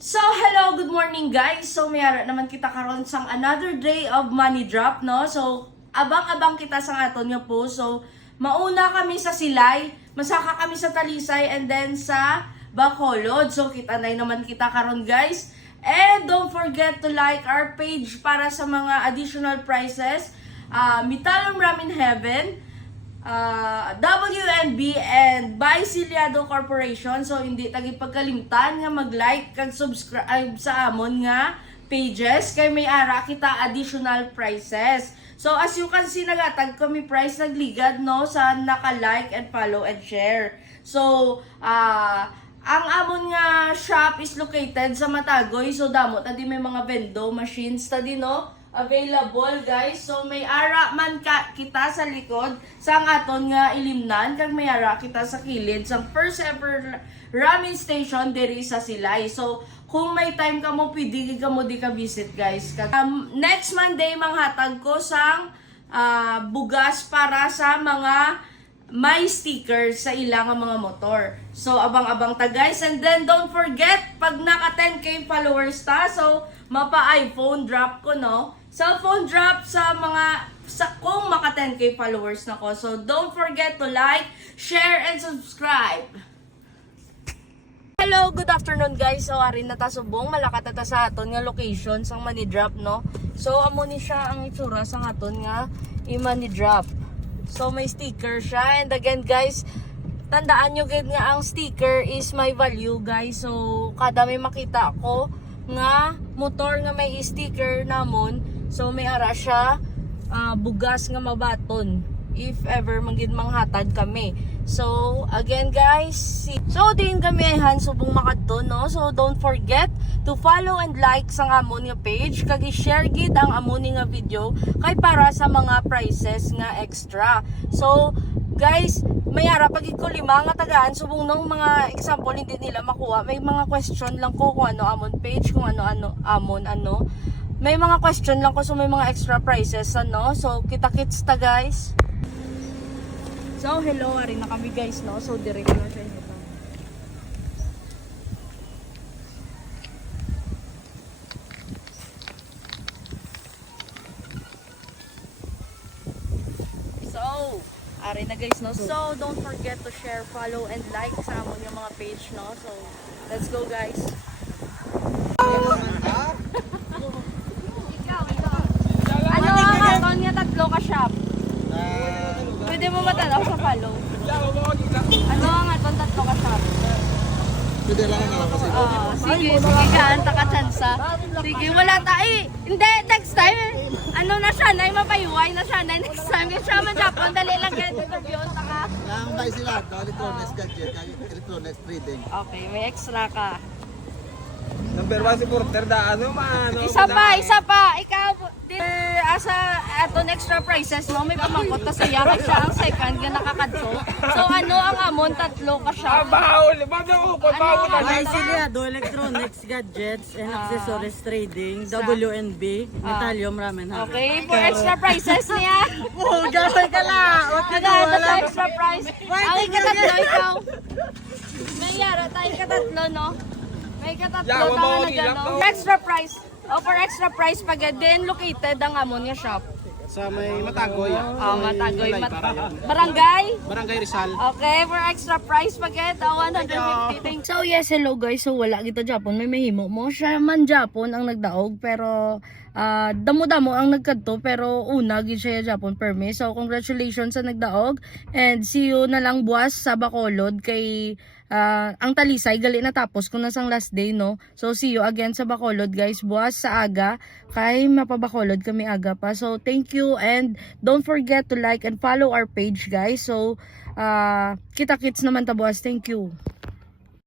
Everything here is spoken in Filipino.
So, hello, good morning guys. So, mayara naman kita karon sang another day of money drop, no? So, abang-abang kita sang aton nga po. So, mauna kami sa Silay, masaka kami sa Talisay, and then sa Bacolod. So, kita na naman kita karon guys. And don't forget to like our page para sa mga additional prizes. Mitalom Ramen Heaven, WNB and Baisiliado Corporation. So hindi tagi pagkalimtan nga mag-like kag subscribe sa amon nga pages kay may ara kita additional prizes. So as you can see nagatag kami prize nagligad no sa naka-like and follow and share. So ang amon nga shop is located sa Matagoy. So damo tadi may mga vendo machines tadi no available guys. So may ara man kita sa likod sa aton nga ilimnan kag may ara kita sa kilid sa first ever ramen station diri sa Silay. So kung may time ka mo pwede ka mo di ka visit guys. Next Monday manghatag ko sang bugas para sa mga may stickers sa ilang mga motor. So, abang-abang ta guys. And then, don't forget, pag naka 10k followers ta, so, mapa-iPhone drop ko, no? Cellphone drop sa mga, kung maka 10k followers na ko. So, don't forget to like, share, and subscribe. Hello, good afternoon guys. So, arin na ta subong, malakat ta sa aton nga location sang money drop, no? So, amo ni siya ang itsura sang aton nga i-money drop. So, may sticker siya. And again, guys, tandaan nyo nga ang sticker is my value, guys. So, kada may makita ko nga motor nga may sticker namon, so may ara siya bugas nga mabaton if ever manggid manghatag kami. So, again guys, so din kami ayhan subong makadto, no? So, don't forget to follow and like sang amon nga page kag i-share gid ang amon nga video kay para sa mga prizes nga extra. So, guys, may ara pag ko lima nga tagaan subong nung mga example hindi nila makuha. May mga question lang ko kung ano amon page, kung ano amon ano. May mga question lang ko so may mga extra prizes ano. So, kita-kits ta guys. So, hello, ari na kami guys, no? So, direct na siya ito. So, ari na guys, no? So, don't forget to share, follow, and like sa amon yung mga page, no? So, let's go guys. Ano ang aton niya tatlo ka shop? Pwede mo matalaw sa follow. Ano ang aton tatlo ka shop? Pwede lang na kasi. Sige ka, anta ka tsansa. Sige, wala tayo. Hindi, next time. Ano na siya, na mapayuway na siya. Next time, yung siya man Japon, dali lang yan. Interview, taka. Yang bay sila, electronics gadget, electronics trading. Okay, may extra ka. Number 1 si Porter da ano man. Isa pa. Ikaw, asa aton extra prices, no? May pamangkot kasi yan siya ang second nga nakakadto. So, ano ang amon tatlo ka siya? Bawal, bawal na. Baisiliado Electronics, Gadgets, and Accessories Trading, WNB, Metalium Ramen House. Okay, for extra prices niya. Oh, gawin ka lang! Nagano sa extra price. Ay, katatlo ikaw. May yara tayo katatlo, no? May katatlo tayo na gano. Extra price. O for extra price pag din located ang ammonia shop. Sa may Matagoy. Matagoy. Barangay? Barangay Rizal. Okay, for extra price pag 150. So yes, hello guys. So wala kita Japon. May mahimo mo. Siya man Japon ang nagdaog pero damo-damo ang nagkadto pero una gid siya Japon permi. So congratulations sa nagdaog and see you na lang buwas sa Bacolod kay ang Talisay gali na tapos kung nasang last day no. So see you again sa Bacolod guys buwas sa aga kay mapabacolod kami aga pa. So thank you and don't forget to like and follow our page guys. So kita-kits naman ta buwas. Thank you.